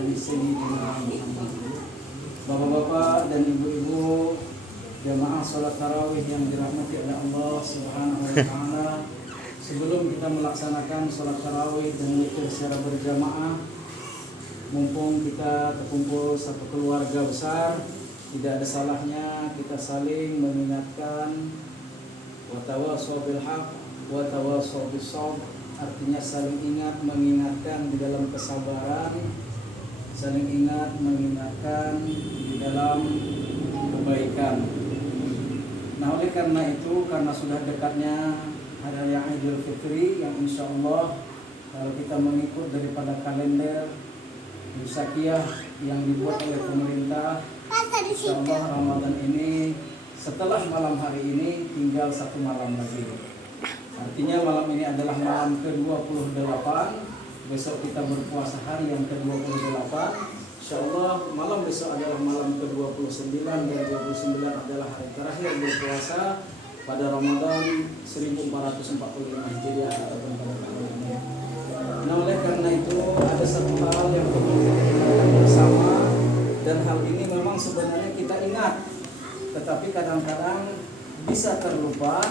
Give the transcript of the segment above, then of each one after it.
ali sayyidina Muhammad. Bapak-bapak dan ibu-ibu jamaah salat tarawih yang dirahmati oleh Allah Subhanahu wa taala, sebelum kita melaksanakan salat tarawih dan witir secara berjamaah, mumpung kita terkumpul satu keluarga besar, tidak ada salahnya kita saling mengingatkan wa tawassaw bil haqq wa tawassaw bis sabr. Artinya saling ingat mengingatkan di dalam kesabaran, saling ingat mengingatkan di dalam kebaikan. Nah, oleh karena itu, karena sudah dekatnya Hari Raya Idul Fitri yang insya Allah kalau kita mengikut daripada kalender Imsakiyah yang dibuat oleh pemerintah, insya Allah Ramadan ini setelah malam hari ini tinggal satu malam lagi. Artinya malam ini adalah malam ke-28. Besok kita berpuasa hari yang ke-28. InsyaAllah malam besok adalah malam ke-29 dan 29 adalah hari terakhir berpuasa pada Ramadan 1445 Hijriah atau pada tahun ini. Nah, oleh karena itu ada satu hal yang perlu kita ingatkan bersama, dan hal ini memang sebenarnya kita ingat, tetapi kadang-kadang bisa terlupa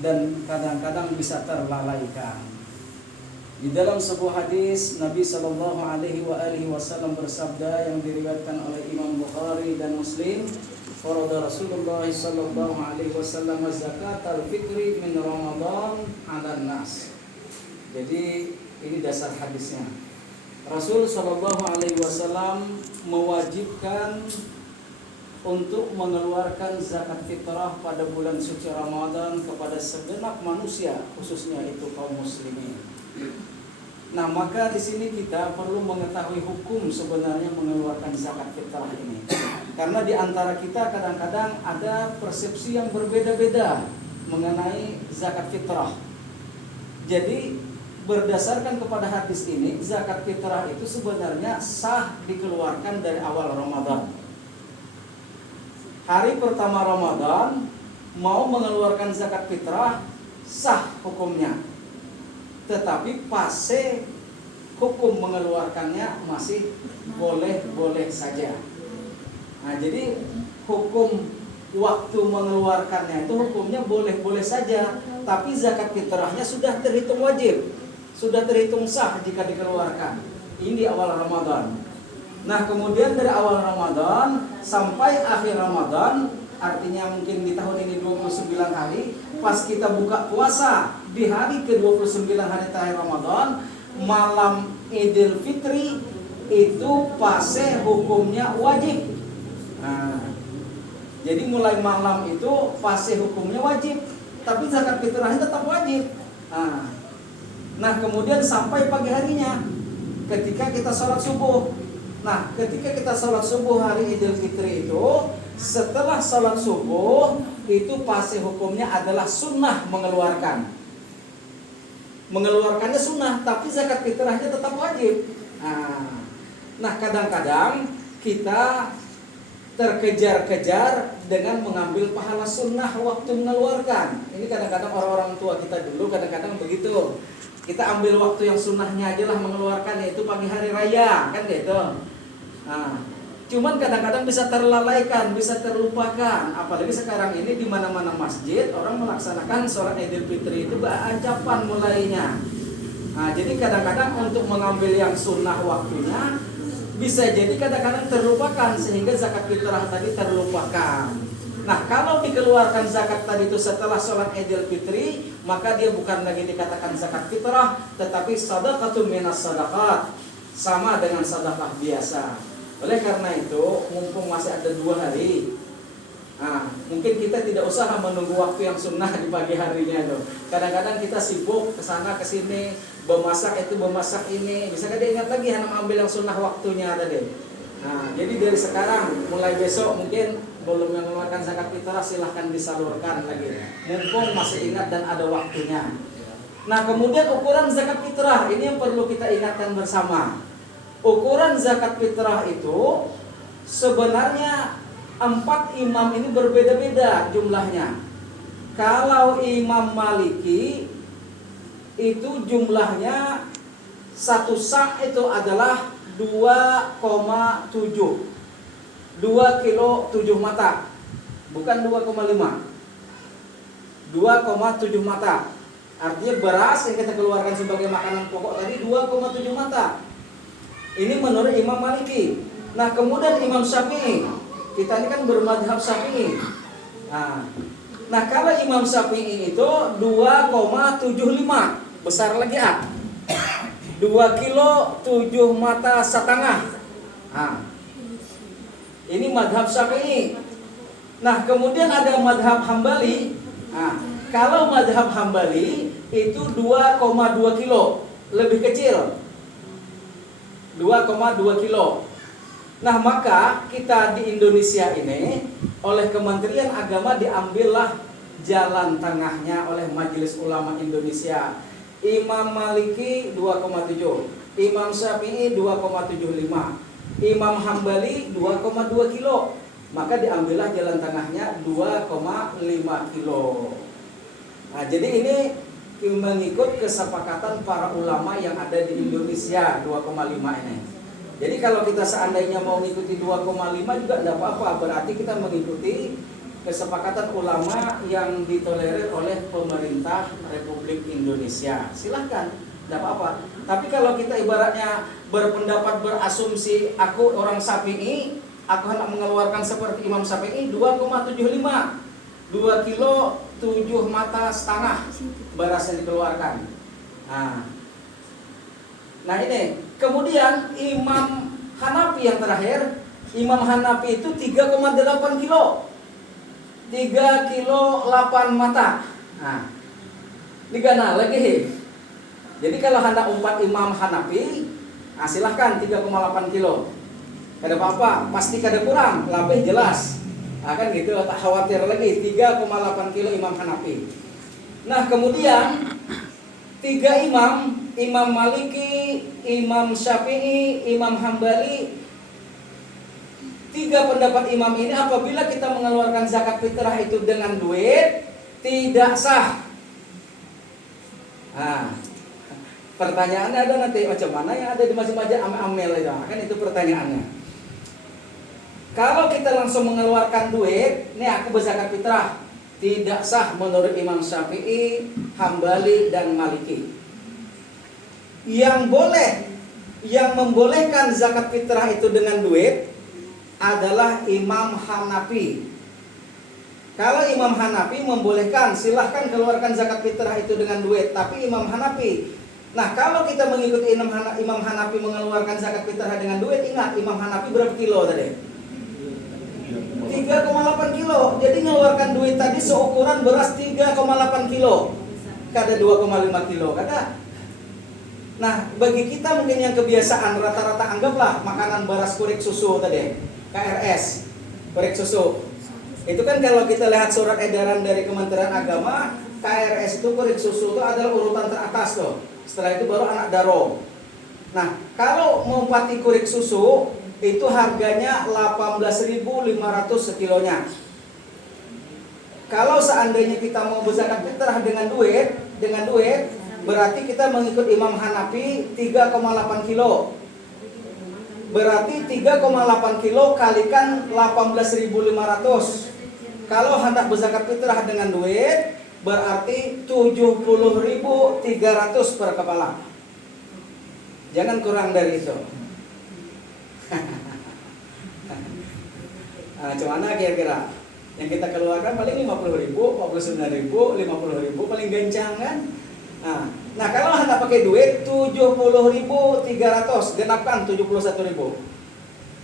dan kadang-kadang bisa terlalaikan. Di dalam sebuah hadis Nabi sallallahu alaihi wasallam bersabda yang diriwayatkan oleh Imam Bukhari dan Muslim, "Farada Rasulullah sallallahu alaihi wasallam zakatal fitri min Ramadan 'alan nas." Jadi ini dasar hadisnya. Rasul sallallahu alaihi wasallam mewajibkan untuk mengeluarkan zakat fitrah pada bulan suci Ramadan kepada segenap manusia, khususnya itu kaum muslimin. Nah, maka di sini kita perlu mengetahui hukum sebenarnya mengeluarkan zakat fitrah ini. Karena di antara kita kadang-kadang ada persepsi yang berbeda-beda mengenai zakat fitrah. Jadi berdasarkan kepada hadis ini, zakat fitrah itu sebenarnya sah dikeluarkan dari awal Ramadan. Hari pertama Ramadan mau mengeluarkan zakat fitrah sah hukumnya, tetapi fase hukum mengeluarkannya masih boleh-boleh saja. Nah, jadi hukum waktu mengeluarkannya itu hukumnya boleh-boleh saja, tapi zakat fitrahnya sudah terhitung wajib, sudah terhitung sah jika dikeluarkan. Ini di awal Ramadan. Nah, kemudian dari awal Ramadan sampai akhir Ramadan, artinya mungkin di tahun ini 29 hari, pas kita buka puasa di hari ke-29 hari terakhir Ramadan, malam Idul Fitri itu fase hukumnya wajib. Nah, jadi mulai malam itu fase hukumnya wajib, tapi zakat fitrahnya tetap wajib. Nah, kemudian sampai pagi harinya ketika kita sholat subuh. Nah, ketika kita sholat subuh hari Idul Fitri itu, setelah sholat subuh itu fase hukumnya adalah sunnah mengeluarkan. Mengeluarkannya sunnah, tapi zakat fitrahnya tetap wajib. Nah, kadang-kadang kita terkejar-kejar dengan mengambil pahala sunnah waktu mengeluarkan. Ini kadang-kadang orang-orang tua kita dulu kadang-kadang begitu. Kita ambil waktu yang sunnahnya aja lah mengeluarkan, yaitu pagi hari raya, kan gitu. Nah, cuman kadang-kadang bisa terlalaikan, bisa terlupakan. Apalagi sekarang ini di mana-mana masjid orang melaksanakan sholat Idul Fitri itu berancapan mulainya. Nah, jadi kadang-kadang untuk mengambil yang sunnah waktunya bisa jadi kadang-kadang terlupakan sehingga zakat fitrah tadi terlupakan. Nah, kalau dikeluarkan zakat tadi itu setelah sholat Idul Fitri, maka dia bukan lagi dikatakan zakat fitrah, tetapi sadaqatun minas sadaqat, sama dengan sedekah biasa. Oleh karena itu, mumpung masih ada 2 hari, mungkin kita tidak usah menunggu waktu yang sunnah di pagi harinya tuh. Kadang-kadang kita sibuk kesana kesini, memasak itu memasak ini, bisa dia ingat lagi hanya ambil yang sunnah waktunya tadi. Nah, jadi dari sekarang mulai besok mungkin belum mengeluarkan zakat fitrah, silahkan disalurkan lagi, mumpung masih ingat dan ada waktunya. Nah, kemudian ukuran zakat fitrah ini yang perlu kita ingatkan bersama. Ukuran zakat fitrah itu sebenarnya 4 imam ini berbeda-beda jumlahnya. Kalau Imam Maliki itu jumlahnya 1 sa' itu adalah 2,7. 2 kilo 7 mata. Bukan 2,5. 2,7 mata. Artinya beras yang kita keluarkan sebagai makanan pokok tadi 2,7 mata. Ini menurut Imam Maliki. Nah, kemudian Imam Syafi'i. Kita ini kan bermadhab Syafi'i. Nah, kalau Imam Syafi'i itu 2,75. Besar lagi 2 kilo 7 mata setengah. Ini madhab Syafi'i. Nah, kemudian ada madhab Hambali. Kalau madhab Hambali itu 2,2 kilo, lebih kecil, 2,2 kilo. Nah, maka kita di Indonesia ini oleh Kementerian Agama diambillah jalan tengahnya oleh Majelis Ulama Indonesia. Imam Maliki 2,7, Imam Syafi'i 2,75, Imam Hambali 2,2 kilo. Maka diambillah jalan tengahnya 2,5 kilo. Nah, jadi ini mengikut kesepakatan para ulama yang ada di Indonesia 2,5 ini. Jadi kalau kita seandainya mau mengikuti 2,5 juga tidak apa-apa, berarti kita mengikuti kesepakatan ulama yang ditolerir oleh pemerintah Republik Indonesia. Silahkan, tidak apa-apa. Tapi kalau kita ibaratnya berpendapat berasumsi aku orang Syafi'i, aku hendak mengeluarkan seperti Imam Syafi'i 2,75, 2 kilo 7 mata setengah beras yang dikeluarkan. Nah ini, kemudian Imam Hanafi yang terakhir, Imam Hanafi itu 3,8 kilo, 3 kilo 8 mata. Digana lagi. Jadi kalau hendak umpat Imam Hanafi, silahkan 3,8 kilo. Kada apa-apa, pasti kada kurang, lebih jelas. Kan gitu, tak khawatir lagi. 3,8 kilo Imam Hanafi. Nah, kemudian 3 imam, Imam Maliki, Imam Syafi'i, Imam Hambali, 3 pendapat imam ini apabila kita mengeluarkan zakat fitrah itu dengan duit tidak sah. Pertanyaannya ada nanti macam mana yang ada di masing-masing amel itu. Kan itu pertanyaannya. Kalau kita langsung mengeluarkan duit, ini aku berzakat fitrah, tidak sah menurut Imam Syafi'i, Hambali dan Maliki. Yang boleh, yang membolehkan zakat fitrah itu dengan duit adalah Imam Hanafi. Kalau Imam Hanafi membolehkan, silahkan keluarkan zakat fitrah itu dengan duit. Tapi Imam Hanafi, nah kalau kita mengikuti Imam Hanafi mengeluarkan zakat fitrah dengan duit, ingat Imam Hanafi berapa kilo tadi? 3,8 kilo. Jadi mengeluarkan duit tadi seukuran beras 3,8 kilo. Kada 2,5 kilo, kada. Nah, bagi kita mungkin yang kebiasaan rata-rata anggaplah makanan beras kurik susu tadi, KRS, kurik susu. Itu kan kalau kita lihat surat edaran dari Kementerian Agama, KRS itu kurik susu itu adalah urutan teratas tuh. Setelah itu baru anak daro. Nah, kalau mengumpati kurik susu itu harganya 18.500 sekilonya. Kalau seandainya kita mau berzakat fitrah dengan duit, berarti kita mengikut Imam Hanafi 3,8 kilo. Berarti 3,8 kilo kalikan 18.500. Kalau hendak berzakat fitrah dengan duit, berarti 70.300 per kepala. Jangan kurang dari itu. Cuman kira-kira yang kita keluarkan paling 50.000, 49.000, 50.000 paling gancang kan. Nah kalau hendak pakai duit 70.300, genapkan 71.000.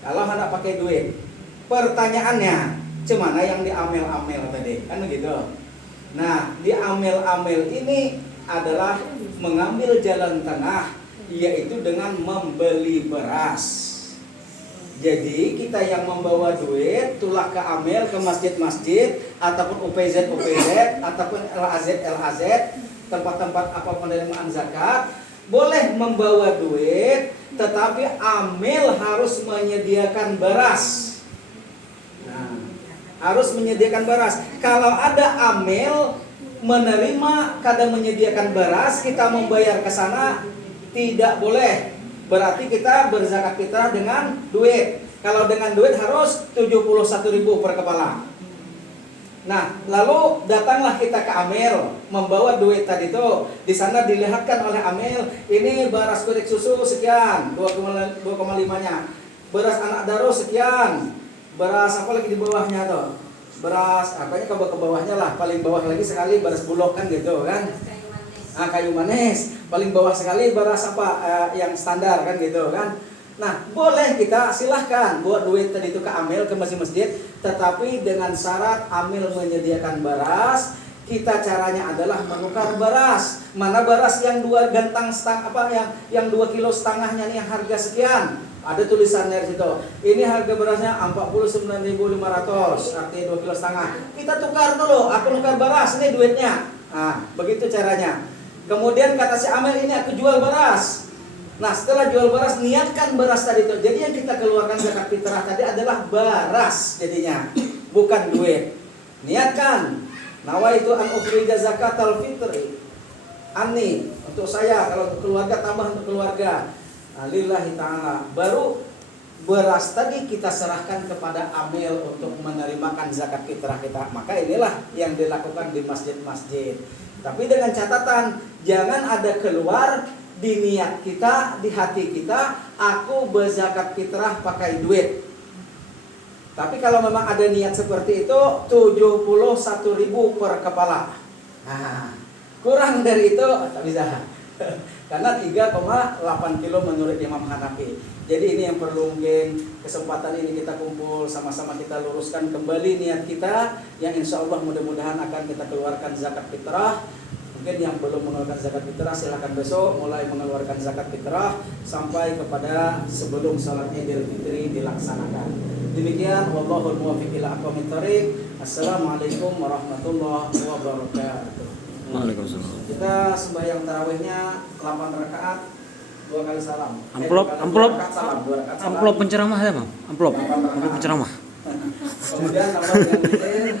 Kalau hendak pakai duit, pertanyaannya, cemana yang diamel-amel tadi kan begitu. Nah di amel-amel ini adalah mengambil jalan tengah, yaitu dengan membeli beras. Jadi kita yang membawa duit tulah ke amel, ke masjid-masjid ataupun UPZ ataupun LAZ tempat-tempat apa penerimaan zakat boleh membawa duit, tetapi amil harus menyediakan beras. Harus menyediakan beras. Kalau ada amil menerima kadang menyediakan beras, kita membayar ke sana tidak boleh. Berarti kita berzakat fitrah dengan duit. Kalau dengan duit harus 71.000 per kepala. Nah, lalu datanglah kita ke Amil membawa duit tadi itu. Di sana dilihatkan oleh Amil, ini beras kulit susu sekian, 2,5-nya. Beras anak daro sekian. Beras apa lagi di bawahnya tuh? Beras apanya ke bawahnya lah, paling bawah lagi sekali beras bulog kan gitu kan. Kayu manis. Paling bawah sekali beras apa yang standar kan gitu kan. Nah, boleh kita silahkan buat duit tadi itu ke Amil, ke masjid-masjid, tetapi dengan syarat Amil menyediakan beras. Kita caranya adalah menukar beras. Mana beras yang 2 gantang yang 2 kilo setengahnya nih yang harga sekian. Ada tulisannya di situ. Ini harga berasnya 49.500, artinya 2 kilo setengah. Kita tukar dulu, aku tukar beras, ini duitnya. Nah, begitu caranya. Kemudian kata si Amil, ini aku jual beras. Nah, setelah jual beras, niatkan beras tadi itu. Jadi yang kita keluarkan zakat fitrah tadi adalah beras jadinya, bukan duit. Niatkan. Nawaitu an ukhrija zakatal fitri. Ani, untuk saya, kalau untuk keluarga tambah untuk keluarga. Lillahi ta'ala. Baru beras tadi kita serahkan kepada Amil untuk menerimakan zakat fitrah kita. Maka inilah yang dilakukan di masjid-masjid. Tapi dengan catatan, jangan ada keluar di niat kita, di hati kita, aku berzakat fitrah pakai duit. Tapi kalau memang ada niat seperti itu, 71.000 per kepala. Nah, kurang dari itu tak bisa. Karena 3,8 kilo menurut Imam Hanafi. Jadi ini yang perlu mungkin kesempatan ini kita kumpul sama-sama kita luruskan kembali niat kita, yang insya Allah mudah-mudahan akan kita keluarkan zakat fitrah. Mungkin yang belum mengeluarkan zakat fitrah silakan besok mulai mengeluarkan zakat fitrah sampai kepada sebelum salat Idul Fitri dilaksanakan. Demikian, wallahul muwaffiq ila aqwamit thoriq. Assalamualaikum warahmatullahi wabarakatuh. Waalaikumsalam. Kita sembahyang tarawihnya 8 rakaat, 2 kali salam. Amplop 2 rakaat salam, 2 rakaat salam. Amplop penceramah ya, Bang. Amplop penceramah. Kemudian nomor yang